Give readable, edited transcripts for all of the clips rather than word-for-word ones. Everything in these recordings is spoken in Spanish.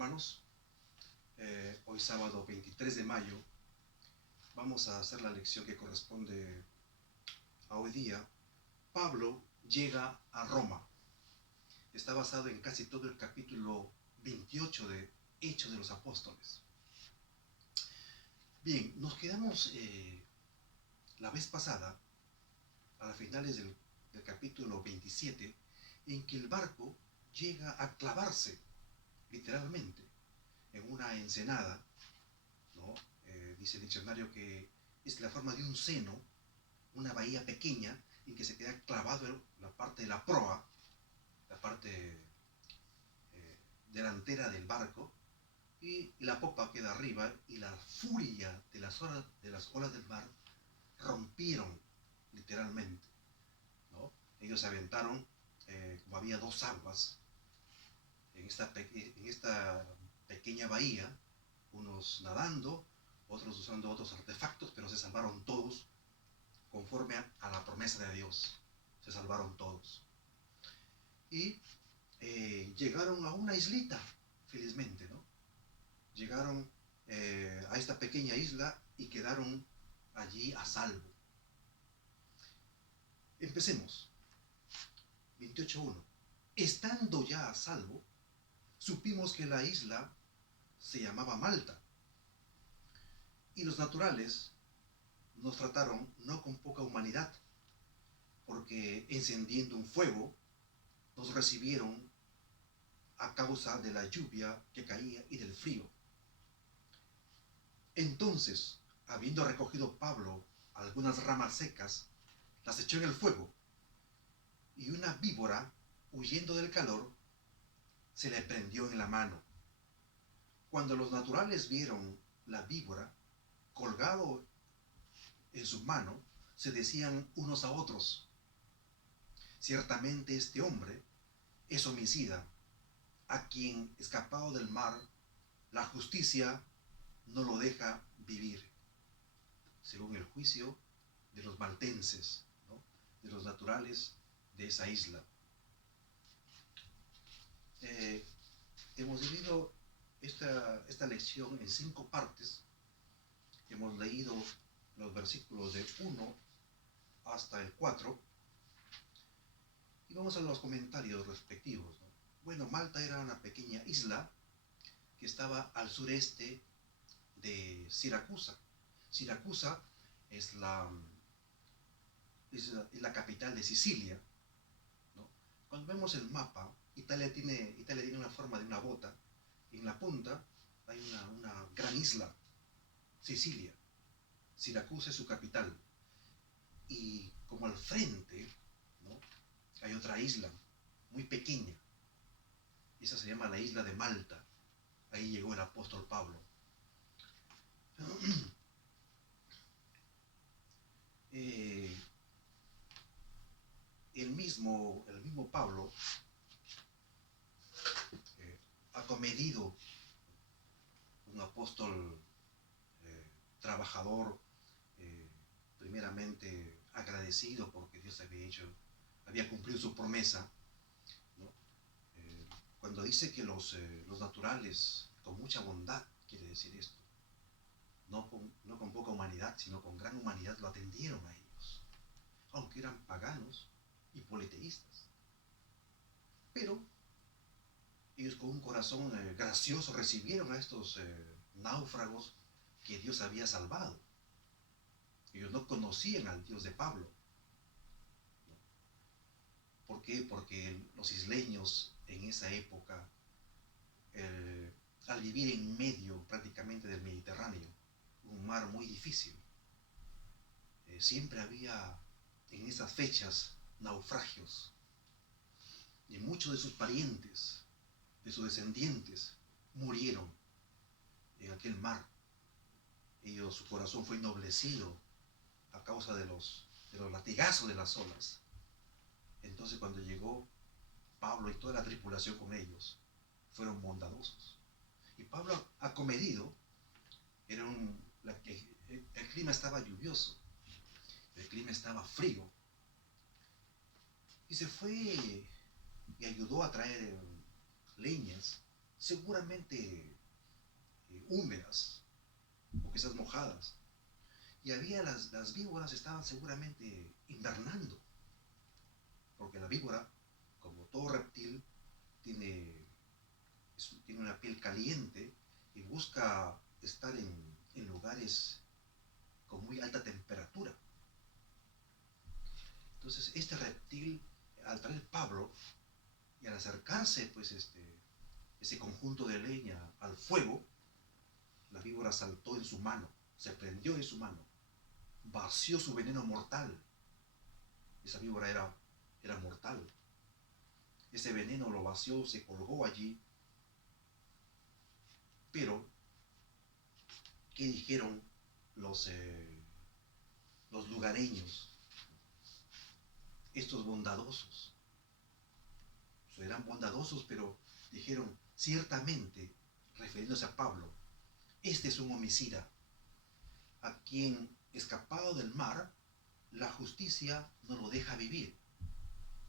hermanos, hoy sábado 23 de mayo vamos a hacer la lección que corresponde a hoy día. Pablo llega a Roma. Está basado en casi todo el capítulo 28 de Hechos de los Apóstoles. Bien, nos quedamos la vez pasada, a las finales del capítulo 27, en que el barco llega a clavarse, literalmente, en una ensenada, ¿no? Dice el diccionario que es la forma de un seno, una bahía pequeña, en que se queda clavado la parte de la proa, la parte delantera del barco, y la popa queda arriba, y la furia de las olas del mar rompieron literalmente, ¿no? Ellos se aventaron, como había dos aguas en esta pequeña bahía, unos nadando, otros usando otros artefactos, pero se salvaron todos conforme a la promesa de Dios. Se salvaron todos. Y llegaron a una islita, felizmente, ¿no? Llegaron a esta pequeña isla y quedaron allí a salvo. Empecemos. 28.1. Estando ya a salvo, supimos que la isla se llamaba Malta, y los naturales nos trataron no con poca humanidad, porque encendiendo un fuego nos recibieron a causa de la lluvia que caía y del frío. Entonces, habiendo recogido Pablo algunas ramas secas, las echó en el fuego, y una víbora, huyendo del calor, se le prendió en la mano. Cuando los naturales vieron la víbora colgado en su mano, se decían unos a otros: ciertamente este hombre es homicida, a quien, escapado del mar, la justicia no lo deja vivir, según el juicio de los maltenses, ¿no? De los naturales de esa isla. Hemos dividido esta lección en 5 partes. Hemos leído los versículos de 1 hasta el 4 y vamos a los comentarios respectivos, ¿no? Bueno, Malta era una pequeña isla que estaba al sureste de Siracusa. Siracusa es la capital de Sicilia, ¿no? Cuando vemos el mapa, Italia tiene una forma de una bota, y en la punta hay una gran isla, Sicilia. Siracusa es su capital, y como al frente, ¿no?, hay otra isla muy pequeña. Esa se llama la isla de Malta. Ahí llegó el apóstol Pablo. El mismo Pablo acomedido, un apóstol trabajador, primeramente agradecido porque Dios había cumplido su promesa, ¿no? Cuando dice que los naturales, con mucha bondad, quiere decir esto, no con poca humanidad, sino con gran humanidad, lo atendieron a ellos, aunque eran paganos y politeístas. Pero ellos, con un corazón gracioso, recibieron a estos náufragos que Dios había salvado. Ellos no conocían al Dios de Pablo, ¿no? ¿Por qué? Porque los isleños en esa época, al vivir en medio prácticamente del Mediterráneo, un mar muy difícil, siempre había en esas fechas naufragios, y muchos de sus parientes, de sus descendientes, murieron en aquel mar. Su corazón fue ennoblecido a causa de los latigazos de las olas. Entonces, cuando llegó Pablo y toda la tripulación con ellos, fueron bondadosos. Y Pablo, acomedido, el clima estaba lluvioso, el clima estaba frío, y se fue y ayudó a traer leñas seguramente húmedas o quizás mojadas. Y había las víboras estaban seguramente invernando, porque la víbora, como todo reptil, tiene, tiene una piel caliente y busca estar en lugares con muy alta temperatura. Entonces este reptil, al traer Pablo y al acercarse pues ese conjunto de leña al fuego, la víbora saltó en su mano, se prendió en su mano, vació su veneno mortal. Esa víbora era mortal. Ese veneno lo vació, se colgó allí. Pero, ¿qué dijeron los lugareños? Estos bondadosos. Eran bondadosos, pero dijeron, ciertamente, refiriéndose a Pablo, este es un homicida, a quien, escapado del mar, la justicia no lo deja vivir.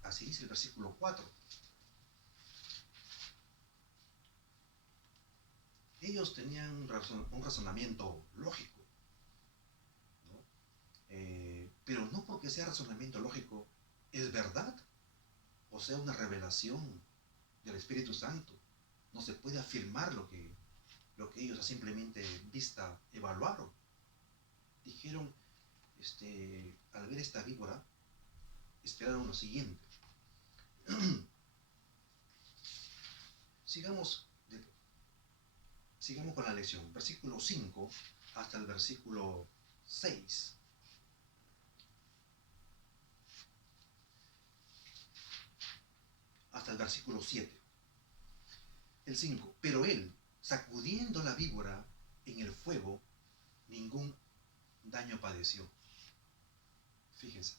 Así dice el versículo 4. Ellos tenían un razonamiento lógico, ¿no? Pero no porque sea razonamiento lógico es verdad, o sea una revelación del Espíritu Santo. No se puede afirmar lo que ellos a simplemente vista evaluaron. Dijeron, al ver esta víbora, esperaron lo siguiente. Sigamos con la lección, versículo 5 hasta el versículo 6. Hasta el versículo 7. El 5. Pero él, sacudiendo la víbora en el fuego, ningún daño padeció. Fíjense.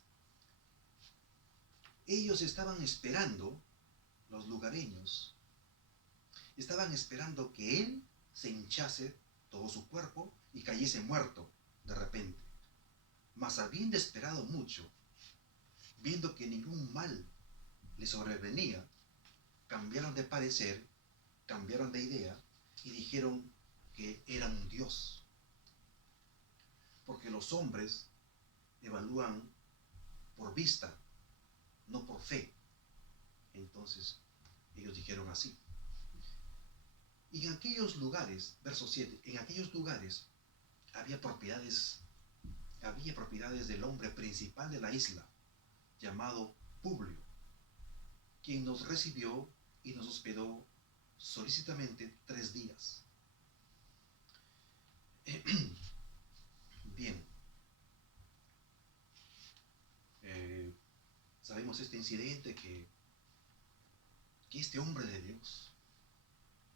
Ellos estaban esperando, los lugareños, estaban esperando que él se hinchase todo su cuerpo y cayese muerto de repente. Mas habiendo esperado mucho, viendo que ningún mal le sobrevenía, cambiaron de parecer, cambiaron de idea y dijeron que era un dios. Porque los hombres evalúan por vista, no por fe. Entonces ellos dijeron así. Y en aquellos lugares, verso 7, en aquellos lugares había propiedades del hombre principal de la isla, llamado Publio, quien nos recibió y nos hospedó solícitamente 3 días. Bien, sabemos este incidente que este hombre de Dios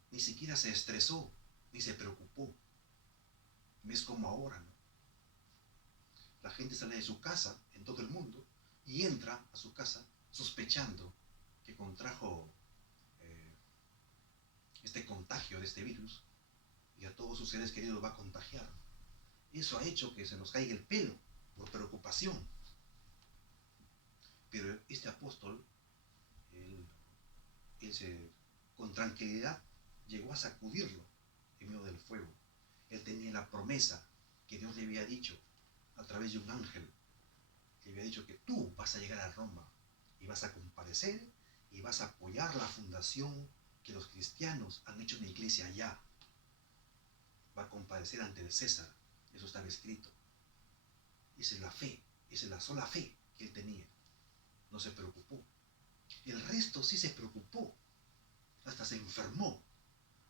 ni siquiera se estresó, ni se preocupó. No es como ahora, ¿no? La gente sale de su casa en todo el mundo y entra a su casa sospechando que contrajo este contagio de este virus y a todos sus seres queridos va a contagiar. Eso ha hecho que se nos caiga el pelo por preocupación. Pero este apóstol, con tranquilidad llegó a sacudirlo en medio del fuego. Él tenía la promesa que Dios le había dicho a través de un ángel. Le había dicho que tú vas a llegar a Roma y vas a comparecer y vas a apoyar la fundación que los cristianos han hecho una iglesia allá. Va a comparecer ante el César. Eso estaba escrito. Esa es la fe, esa es la sola fe que él tenía. No se preocupó. El resto sí se preocupó. Hasta se enfermó.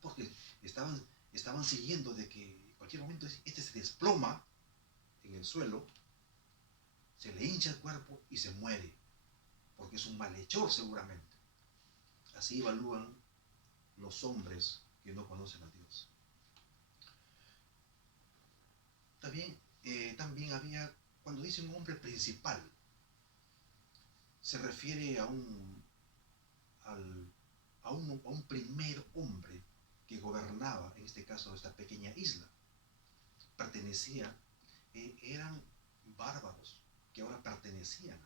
Porque estaban siguiendo de que en cualquier momento se desploma en el suelo, se le hincha el cuerpo y se muere. Porque es un malhechor seguramente. Así evalúan los hombres que no conocen a Dios. También había, cuando dice un hombre principal, se refiere a un primer hombre que gobernaba, en este caso, esta pequeña isla. Eran bárbaros que ahora pertenecían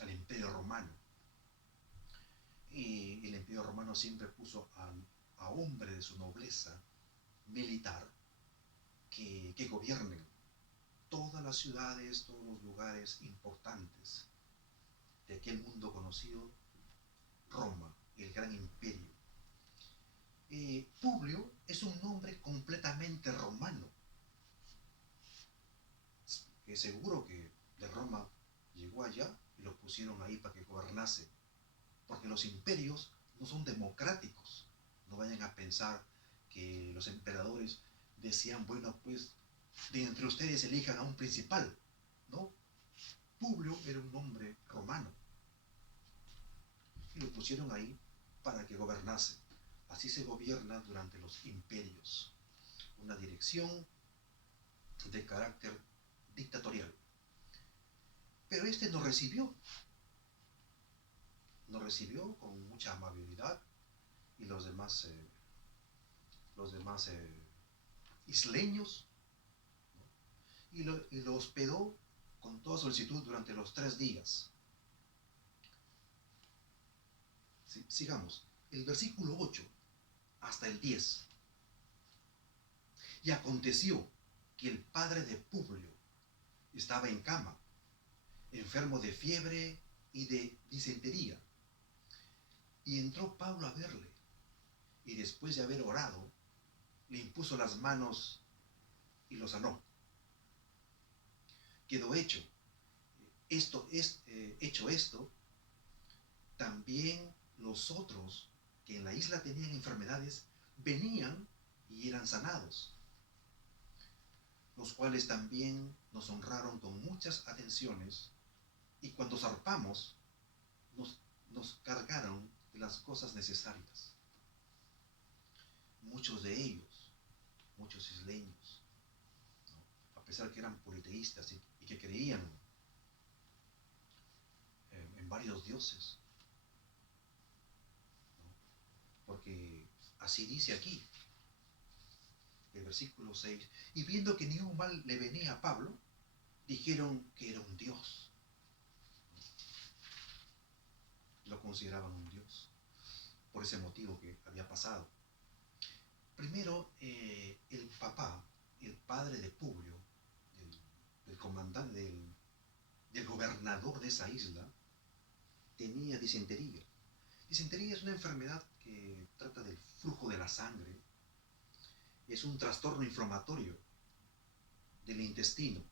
al Imperio Romano. Y el Imperio Romano siempre puso a hombres de su nobleza militar que gobiernen todas las ciudades, todos los lugares importantes de aquel mundo conocido, Roma, el gran imperio. Publio es un nombre completamente romano, que seguro que de Roma llegó allá y lo pusieron ahí para que gobernase, porque los imperios no son democráticos. No vayan a pensar que los emperadores decían, bueno, pues de entre ustedes elijan a un principal. No, Publio era un hombre romano y lo pusieron ahí para que gobernase. Así se gobierna durante los imperios, una dirección de carácter dictatorial. Pero este nos recibió con mucha amabilidad, y los demás isleños, ¿no? Y lo hospedó con toda solicitud durante los 3 días. Sigamos, el versículo 8 hasta el 10. Y aconteció que el padre de Publio estaba en cama, enfermo de fiebre y de disentería. Y entró Pablo a verle, y después de haber orado, le impuso las manos y lo sanó. Quedó hecho. Hecho esto, también los otros que en la isla tenían enfermedades venían y eran sanados, los cuales también nos honraron con muchas atenciones, y cuando zarpamos nos cargaron de las cosas necesarias. Muchos de ellos, muchos isleños, ¿no?, a pesar que eran politeístas y que creían en varios dioses, ¿no? Porque así dice aquí, el versículo 6, y viendo que ningún mal le venía a Pablo, dijeron que era un dios. Lo consideraban un dios, por ese motivo que había pasado. Primero, el padre de Publio, del comandante, del gobernador de esa isla, tenía disentería. Disentería es una enfermedad que trata del flujo de la sangre. Es un trastorno inflamatorio del intestino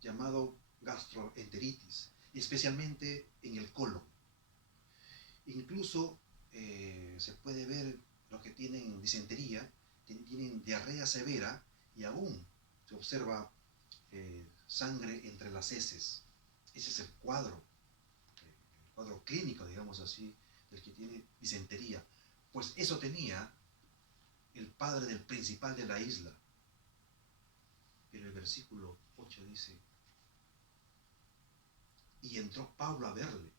llamado gastroenteritis, especialmente en el colon. Incluso se puede ver los que tienen disentería, tienen diarrea severa, y aún se observa sangre entre las heces. Ese es el cuadro clínico, digamos así, del que tiene disentería. Pues eso tenía el padre del principal de la isla. Pero el versículo 8 dice, y entró Pablo a verle,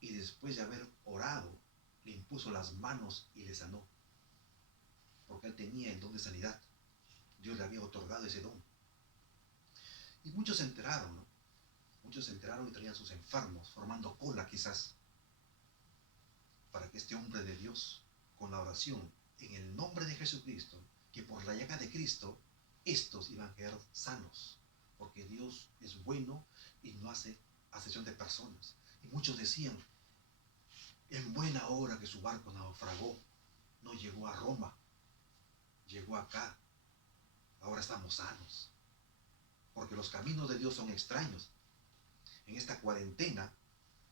y después de haber orado, le impuso las manos y le sanó. Porque él tenía el don de sanidad. Dios le había otorgado ese don. Y muchos se enteraron, ¿no? Muchos se enteraron y traían sus enfermos, formando cola quizás, para que este hombre de Dios, con la oración en el nombre de Jesucristo, que por la llaga de Cristo, estos iban a quedar sanos, porque Dios es bueno y no hace acepción de personas. Y muchos decían, en buena hora que su barco naufragó, no llegó a Roma, llegó acá, ahora estamos sanos, porque los caminos de Dios son extraños. En esta cuarentena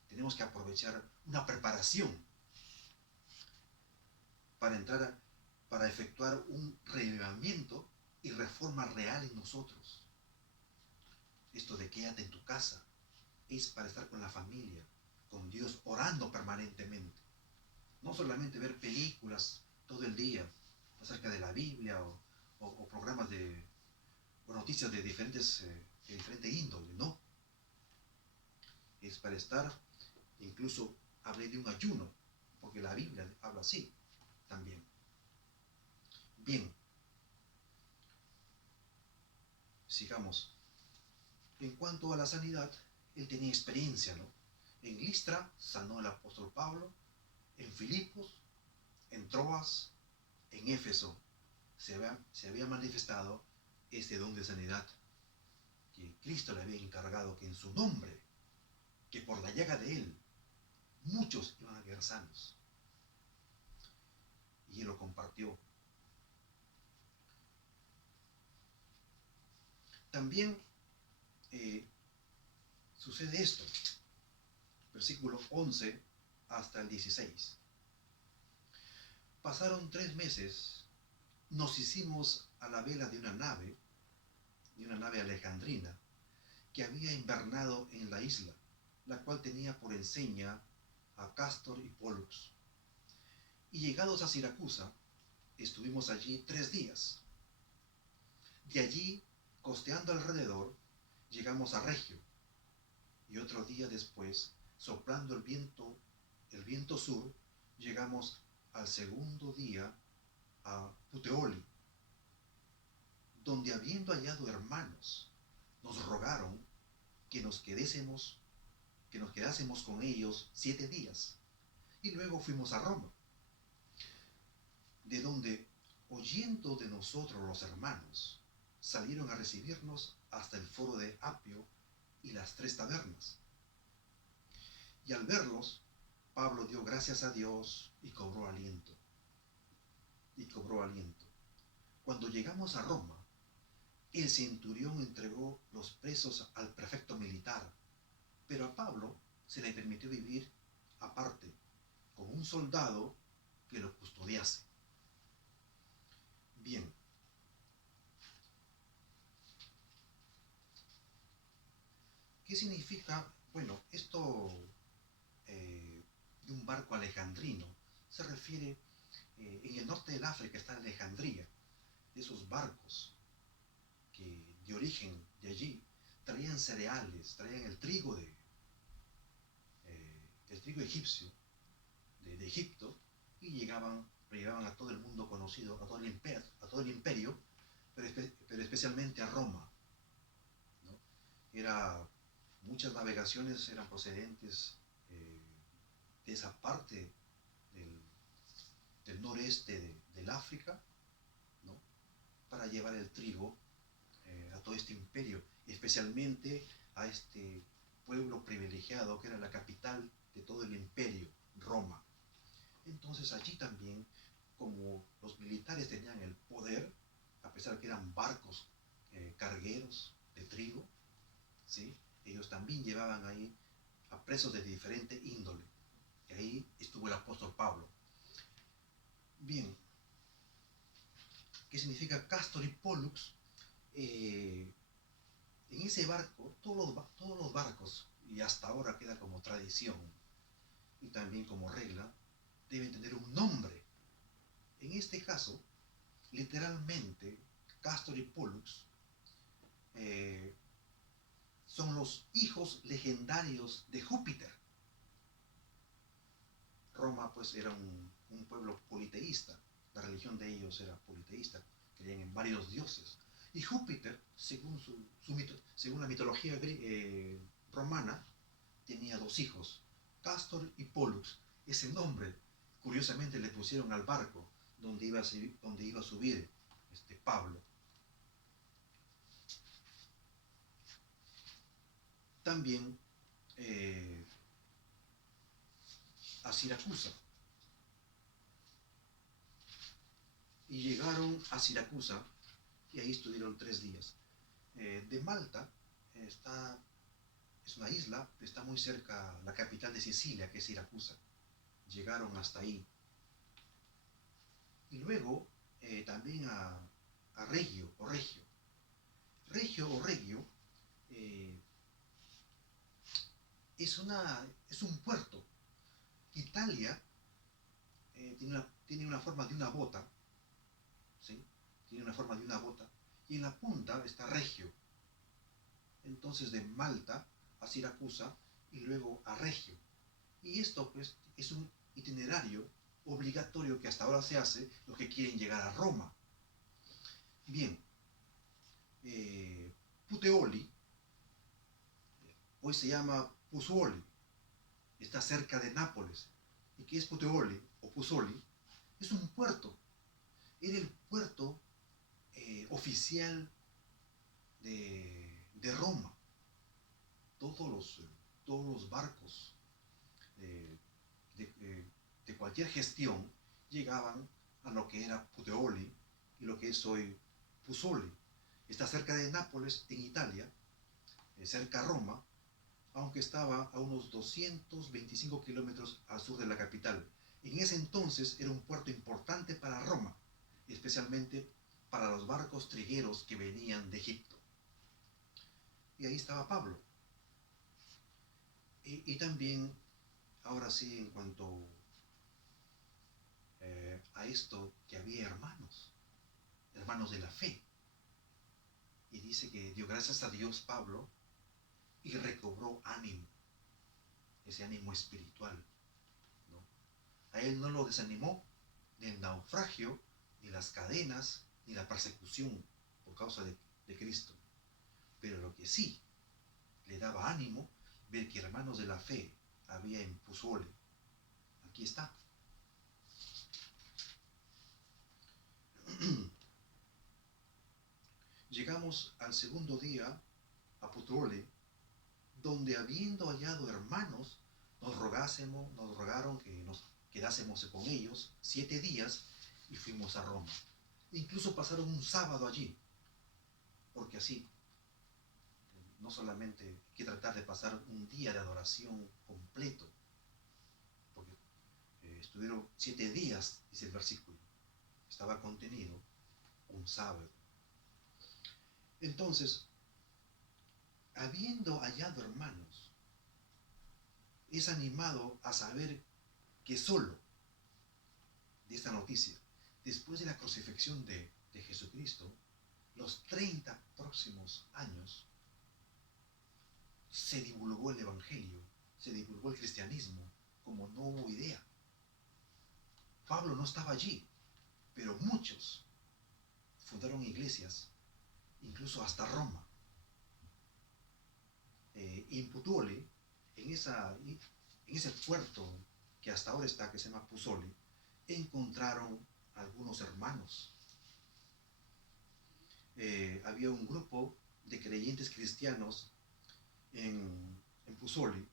tenemos que aprovechar una preparación para efectuar un reavivamiento y reforma real en nosotros. Esto de quédate en tu casa es para estar con la familia, con Dios, orando permanentemente. No solamente ver películas todo el día acerca de la Biblia o programas o noticias de diferente índole, no. Es para estar, incluso hablé de un ayuno, porque la Biblia habla así también. Bien, sigamos. En cuanto a la sanidad, él tenía experiencia, ¿no? En Listra sanó el apóstol Pablo, En Filipos, en Troas, en Éfeso, se había manifestado este don de sanidad que Cristo le había encargado, que en su nombre, que por la llaga de él, muchos iban a quedar sanos. Y él lo compartió. También sucede esto, versículo 11 hasta el 16. Pasaron 3 meses, nos hicimos a la vela de una nave alejandrina, que había invernado en la isla, la cual tenía por enseña a Cástor y Pólux. Y llegados a Siracusa, estuvimos allí 3 días. De allí, costeando alrededor, llegamos a Regio, y otro día después, soplando el viento sur, llegamos al segundo día a Puteoli, donde habiendo hallado hermanos, nos rogaron que nos quedásemos con ellos 7 días, y luego fuimos a Roma, de donde, oyendo de nosotros los hermanos, salieron a recibirnos hasta el foro de Apio y las 3 tabernas. Y al verlos, Pablo dio gracias a Dios y cobró aliento. Cuando llegamos a Roma, el centurión entregó los presos al prefecto militar, pero a Pablo se le permitió vivir aparte, con un soldado que lo custodiase. Bien. ¿Qué significa? Bueno, esto de un barco alejandrino se refiere, en el norte del África está Alejandría, de esos barcos que de origen de allí traían cereales, traían el trigo egipcio, de Egipto, y lo llevaban a todo el mundo conocido, a todo el imperio, pero especialmente a Roma, ¿no? Muchas navegaciones eran procedentes de esa parte del noreste del África, ¿no? Para llevar el trigo a todo este imperio, especialmente a este pueblo privilegiado que era la capital de todo el imperio, Roma. Entonces allí también, como los militares tenían el poder, a pesar que eran barcos cargueros de trigo, ¿sí? Ellos también llevaban ahí a presos de diferente índole. Y ahí estuvo el apóstol Pablo. Bien, ¿qué significa Cástor y Pólux? En ese barco, todos los barcos, y hasta ahora queda como tradición y también como regla, deben tener un nombre. En este caso, literalmente, Cástor y Pólux son los hijos legendarios de Júpiter. Roma pues era un pueblo politeísta, la religión de ellos era politeísta, creían en varios dioses. Y Júpiter, según la mitología romana, tenía 2 hijos, Cástor y Pólux. Ese nombre, curiosamente, le pusieron al barco donde iba a subir Pablo. También a Siracusa. Y llegaron a Siracusa y ahí estuvieron 3 días. De Malta es una isla, está muy cerca la capital de Sicilia, que es Siracusa. Llegaron hasta ahí. Y luego también a Regio o Regio. Regio es un puerto. Italia tiene una forma de una bota, ¿sí? Tiene una forma de una bota, y en la punta está Regio. Entonces de Malta a Siracusa y luego a Regio. Y esto pues es un itinerario obligatorio que hasta ahora se hace los que quieren llegar a Roma. Bien, Puteoli hoy se llama Pozzuoli, está cerca de Nápoles, ¿Y qué es Puteoli o Pusoli? Es un puerto. Era el puerto oficial de Roma. Todos los, todos los barcos de, de cualquier gestión llegaban a lo que era Puteoli y lo que es hoy Pusoli. Está cerca de Nápoles, en Italia, cerca a Roma, aunque estaba a unos 225 kilómetros al sur de la capital. En ese entonces era un puerto importante para Roma, especialmente para los barcos trigueros que venían de Egipto. Y ahí estaba Pablo. Y también, ahora sí, en cuanto a esto, que había hermanos, hermanos de la fe. Y dice que dio gracias a Dios Pablo y recobró ánimo, ese ánimo espiritual, ¿no? A él no lo desanimó ni el naufragio, ni las cadenas, ni la persecución por causa de Cristo. Pero lo que sí le daba ánimo, ver que hermanos de la fe había en Pusole. Aquí está. Llegamos al segundo día a Putrole, donde habiendo hallado hermanos, nos rogaron que nos quedásemos con ellos 7 días y fuimos a Roma. Incluso pasaron un sábado allí, porque así no solamente hay que tratar de pasar un día de adoración completo, porque estuvieron 7 días, dice el versículo, estaba contenido un sábado. Entonces, habiendo hallado hermanos, es animado a saber que solo de esta noticia, después de la crucifixión de Jesucristo, los 30 próximos años, se divulgó el Evangelio, se divulgó el cristianismo, como no hubo idea. Pablo no estaba allí, pero muchos fundaron iglesias, incluso hasta Roma. In Putuoli, en ese puerto que hasta ahora está, que se llama Pusoli, encontraron algunos hermanos. Había un grupo de creyentes cristianos en Pusoli,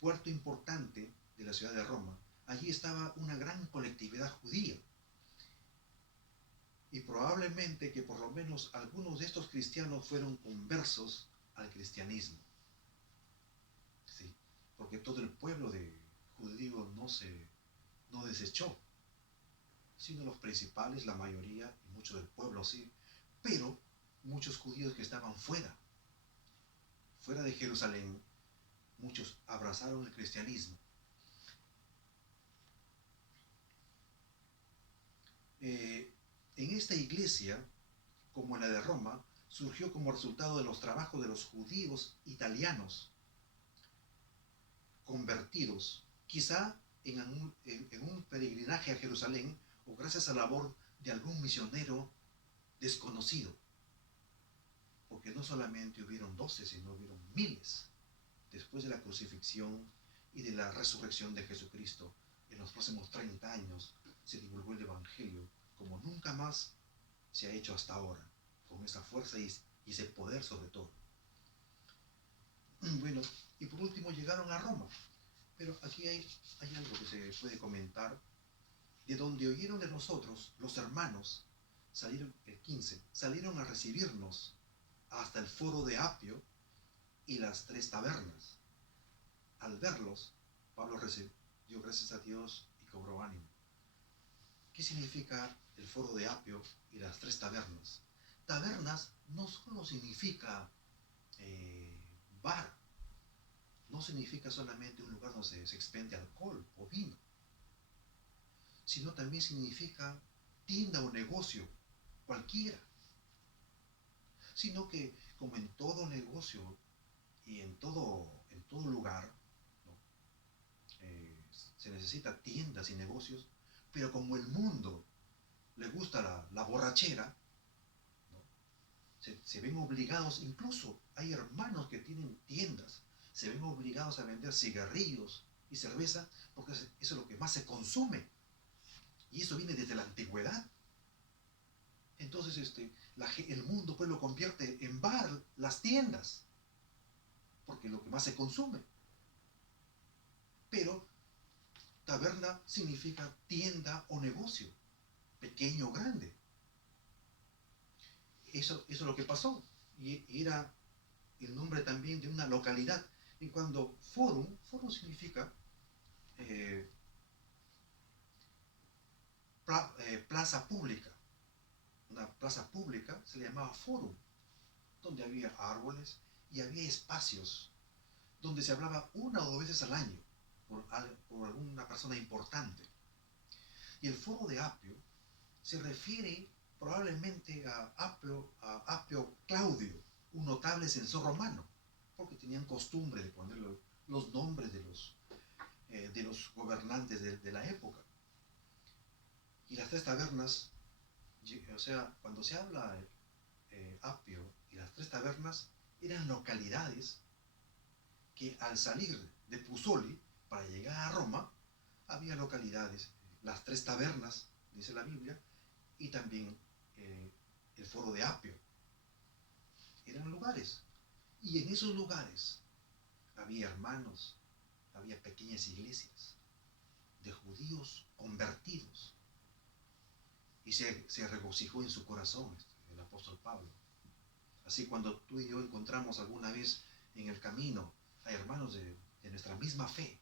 puerto importante de la ciudad de Roma. Allí estaba una gran colectividad judía. Y probablemente que por lo menos algunos de estos cristianos fueron conversos al cristianismo. ¿Sí? Porque todo el pueblo de judío no desechó, sino los principales, la mayoría, y mucho del pueblo sí, pero muchos judíos que estaban fuera de Jerusalén, muchos abrazaron el cristianismo. En esta iglesia, como en la de Roma, surgió como resultado de los trabajos de los judíos italianos convertidos, quizá en un peregrinaje a Jerusalén o gracias a la labor de algún misionero desconocido. Porque no solamente hubieron 12, sino hubieron miles después de la crucifixión y de la resurrección de Jesucristo. En los próximos 30 años se divulgó el Evangelio como nunca más se ha hecho hasta ahora, con esa fuerza y ese poder sobre todo. Bueno, y por último llegaron a Roma. Pero aquí hay algo que se puede comentar. De donde oyeron de nosotros, los hermanos, salieron, el 15, salieron a recibirnos hasta el foro de Apio y las 3 tabernas. Al verlos, Pablo dio gracias a Dios y cobró ánimo. ¿Qué significa el foro de Apio y las 3 tabernas? Tabernas no solo significa bar, no significa solamente un lugar donde se expende alcohol o vino, sino también significa tienda o negocio, cualquiera. Sino que, como en todo negocio y en todo lugar, ¿no? Se necesita tiendas y negocios, pero como el mundo le gusta la borrachera, ¿no? Se ven obligados, incluso hay hermanos que tienen tiendas, se ven obligados a vender cigarrillos y cerveza porque eso es lo que más se consume. Y eso viene desde la antigüedad. Entonces el mundo pues lo convierte en bar, las tiendas, porque es lo que más se consume. Pero taberna significa tienda o negocio, pequeño o grande. Eso es lo que pasó. Y era el nombre también de una localidad. Y cuando forum significa plaza pública. Una plaza pública se le llamaba forum, donde había árboles y había espacios donde se hablaba una o dos veces al año por alguna persona importante. Y el foro de Apio se refiere probablemente a Apio Claudio, un notable censor romano, porque tenían costumbre de poner los nombres de los gobernantes de la época. Y las tres tabernas, o sea, cuando se habla Apio y las tres tabernas, eran localidades que al salir de Pusoli para llegar a Roma, había localidades, las tres tabernas, dice la Biblia, y también el foro de Apio. Eran lugares. Y en esos lugares había hermanos, había pequeñas iglesias de judíos convertidos. Y se regocijó en su corazón el apóstol Pablo. Así cuando tú y yo encontramos alguna vez en el camino a hermanos de nuestra misma fe,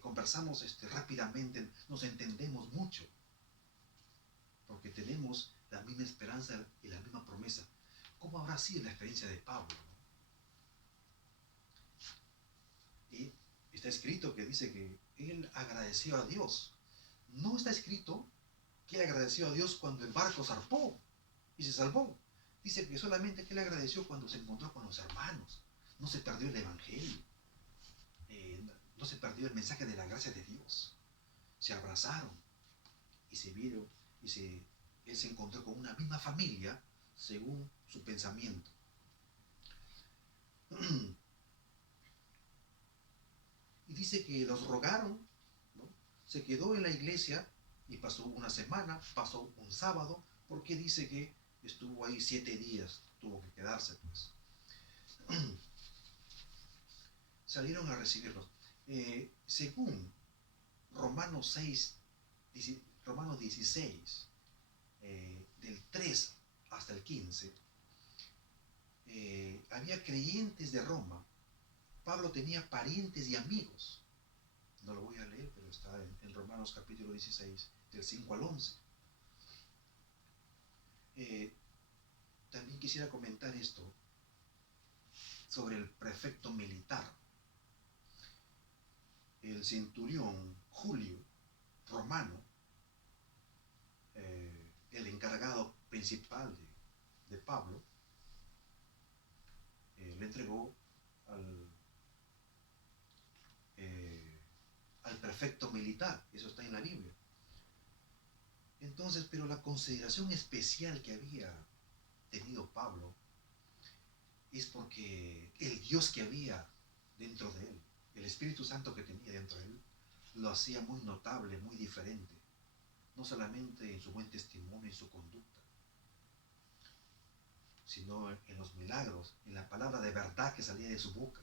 conversamos rápidamente, nos entendemos mucho, porque tenemos la misma esperanza y la misma promesa. ¿Cómo habrá sido la experiencia de Pablo? Y está escrito que dice que él agradeció a Dios. No está escrito que él agradeció a Dios cuando el barco zarpó y se salvó. Dice que solamente que él agradeció cuando se encontró con los hermanos. No se perdió el evangelio. No se perdió el mensaje de la gracia de Dios. Se abrazaron y se vieron y él se encontró con una misma familia según su pensamiento. Y dice que los rogaron, ¿no? Se quedó en la iglesia y pasó una semana, pasó un sábado, porque dice que estuvo ahí 7 días, tuvo que quedarse pues. Salieron a recibirlos. Según Romanos 16, del 3 hasta el 15, había creyentes de Roma. Pablo tenía parientes y amigos. No lo voy a leer, pero está en Romanos capítulo 16, del 5 al 11. También quisiera comentar esto sobre el prefecto militar. El centurión Julio, romano, el encargado principal de Pablo, le entregó al prefecto militar. Eso está en la Biblia. Entonces, pero la consideración especial que había tenido Pablo es porque el Dios que había dentro de él, el Espíritu Santo que tenía dentro de él, lo hacía muy notable, muy diferente. No solamente en su buen testimonio y su conducta, sino en los milagros, en la palabra de verdad que salía de su boca.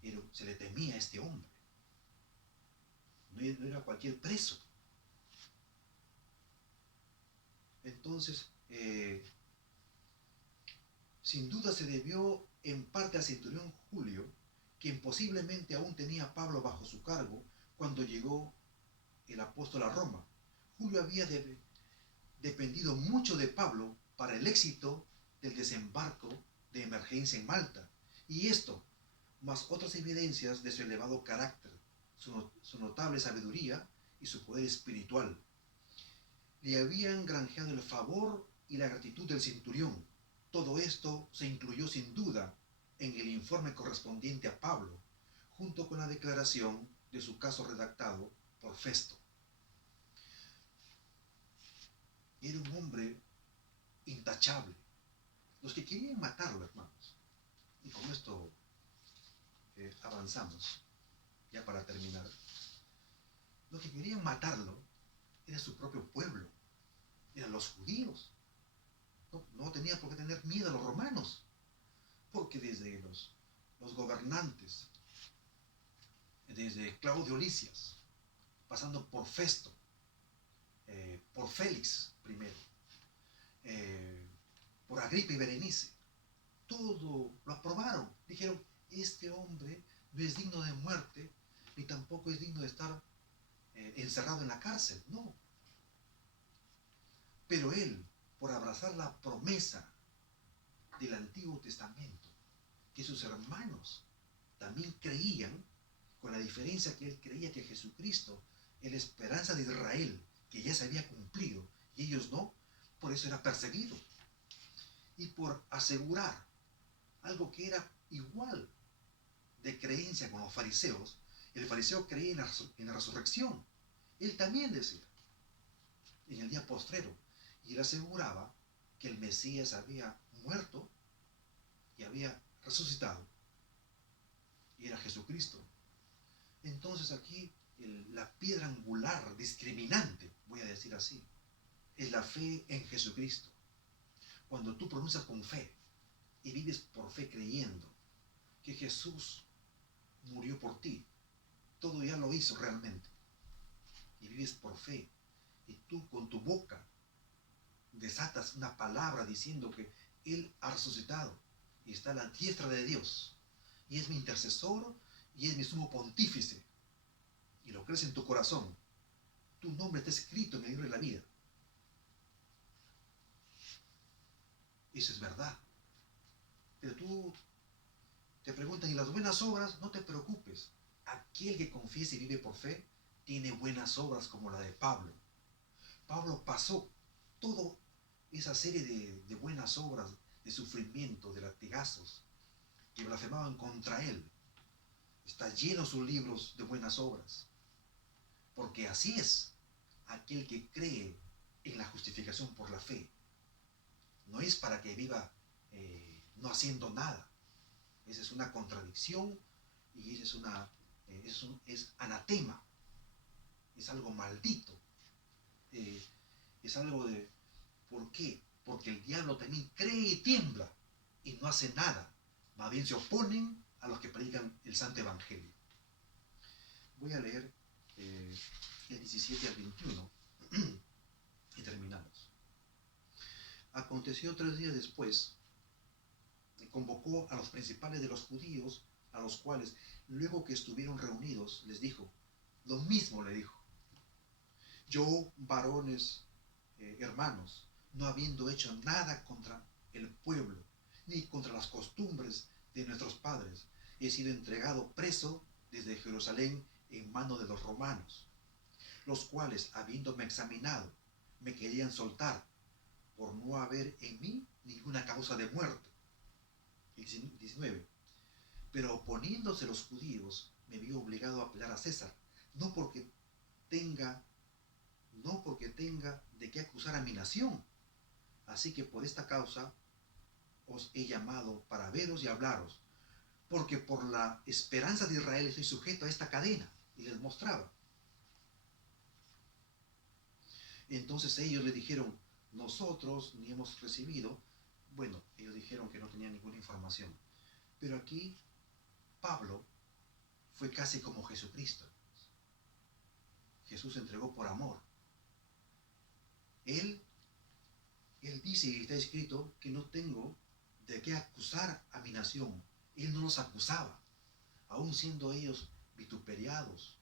Pero se le temía a este hombre. No era cualquier preso. Entonces, sin duda se debió en parte al centurión Julio, quien posiblemente aún tenía a Pablo bajo su cargo cuando llegó el apóstol a Roma. Julio había dependido mucho de Pablo para el éxito del desembarco de emergencia en Malta. Y esto, más otras evidencias de su elevado carácter, su notable sabiduría y su poder espiritual, le habían granjeado el favor y la gratitud del centurión. Todo esto se incluyó sin duda en el informe correspondiente a Pablo, junto con la declaración de su caso redactado por Festo. Era un hombre intachable. Los que querían matarlo, hermanos, y con esto avanzamos, ya para terminar, los que querían matarlo era su propio pueblo, eran los judíos. No tenía por qué tener miedo a los romanos, porque desde los gobernantes, desde Claudio Lisias, pasando por Festo, por Félix primero, por Agripa y Berenice, todo lo aprobaron. Dijeron, este hombre no es digno de muerte, ni tampoco es digno de estar encerrado en la cárcel, no. Pero él, por abrazar la promesa del Antiguo Testamento, que sus hermanos también creían, con la diferencia que él creía que Jesucristo es la esperanza de Israel, que ya se había cumplido, y ellos no, por eso era perseguido. Y por asegurar algo que era igual de creencia con los fariseos, el fariseo creía en la resurrección. Él también decía, en el día postrero, y él aseguraba que el Mesías había muerto y había resucitado, y era Jesucristo. Entonces aquí la piedra angular discriminante, voy a decir así, es la fe en Jesucristo. Cuando tú pronuncias con fe y vives por fe creyendo que Jesús murió por ti, todo ya lo hizo realmente, y vives por fe, y tú con tu boca desatas una palabra diciendo que Él ha resucitado y está a la diestra de Dios, y es mi intercesor y es mi sumo pontífice, y lo crees en tu corazón, tu nombre está escrito en el libro de la vida. Eso es verdad. Pero tú te preguntan, ¿y las buenas obras? No te preocupes. Aquel que confiesa y vive por fe tiene buenas obras como la de Pablo. Pablo pasó toda esa serie de buenas obras, de sufrimiento, de latigazos, que blasfemaban contra él. Está lleno sus libros de buenas obras. Porque así es aquel que cree en la justificación por la fe. No es para que viva no haciendo nada. Esa es una contradicción y esa es anatema. Es algo maldito. Es algo de... ¿Por qué? Porque el diablo también cree y tiembla y no hace nada. Más bien se oponen a los que predican el Santo Evangelio. Voy a leer el 17 al 21 y terminamos. Aconteció 3 días después, convocó a los principales de los judíos, a los cuales, luego que estuvieron reunidos, les dijo, lo mismo le dijo, yo, varones, hermanos, no habiendo hecho nada contra el pueblo, ni contra las costumbres de nuestros padres, he sido entregado preso desde Jerusalén en mano de los romanos, los cuales, habiéndome examinado, me querían soltar, por no haber en mí ninguna causa de muerte. 19. Pero oponiéndose los judíos, me vi obligado a apelar a César, no porque tenga de qué acusar a mi nación. Así que por esta causa os he llamado para veros y hablaros, porque por la esperanza de Israel estoy sujeto a esta cadena. Y les mostraba. Entonces ellos le dijeron, nosotros ni hemos recibido. Bueno, ellos dijeron que no tenían ninguna información. Pero aquí Pablo fue casi como Jesucristo. Jesús se entregó por amor. Él dice, y está escrito, que no tengo de qué acusar a mi nación. Él no los acusaba, aun siendo ellos vituperiados,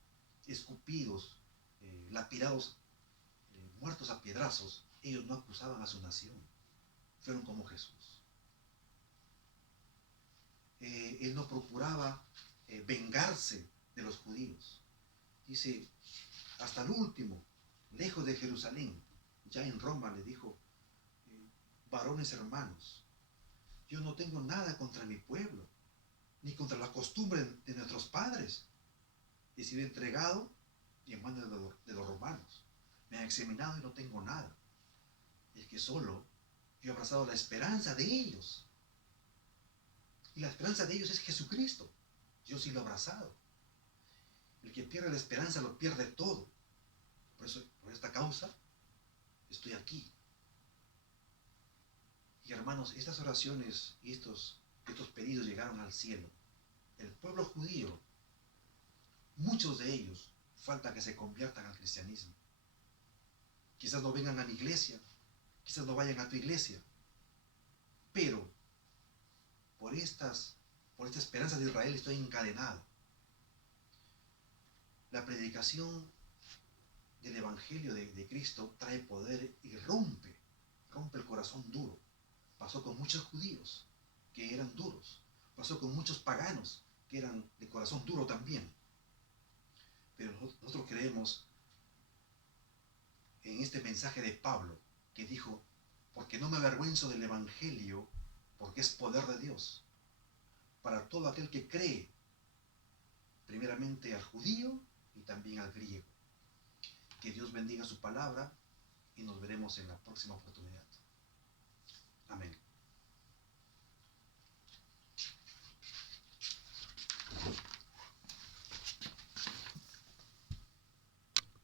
escupidos, lapidados, muertos a piedrazos. Ellos no acusaban a su nación. Fueron como Jesús. Él no procuraba vengarse de los judíos. Dice, hasta el último, lejos de Jerusalén, ya en Roma, le dijo, varones hermanos, yo no tengo nada contra mi pueblo, ni contra la costumbre de nuestros padres. He sido entregado y en manos de los romanos. Me han examinado y no tengo nada. Es que solo yo he abrazado la esperanza de ellos. Y la esperanza de ellos es Jesucristo. Yo sí lo he abrazado. El que pierde la esperanza lo pierde todo. Por eso, por esta causa, estoy aquí. Y hermanos, estas oraciones y estos pedidos llegaron al cielo. El pueblo judío, muchos de ellos, falta que se conviertan al cristianismo. Quizás no vengan a mi iglesia, quizás no vayan a tu iglesia, pero por esta esperanza de Israel estoy encadenado. La predicación del Evangelio de Cristo trae poder y rompe el corazón duro. Pasó con muchos judíos que eran duros, pasó con muchos paganos que eran de corazón duro también. Pero nosotros creemos en este mensaje de Pablo que dijo, porque no me avergüenzo del Evangelio, porque es poder de Dios para todo aquel que cree, primeramente al judío y también al griego. Que Dios bendiga su palabra y nos veremos en la próxima oportunidad. Amén.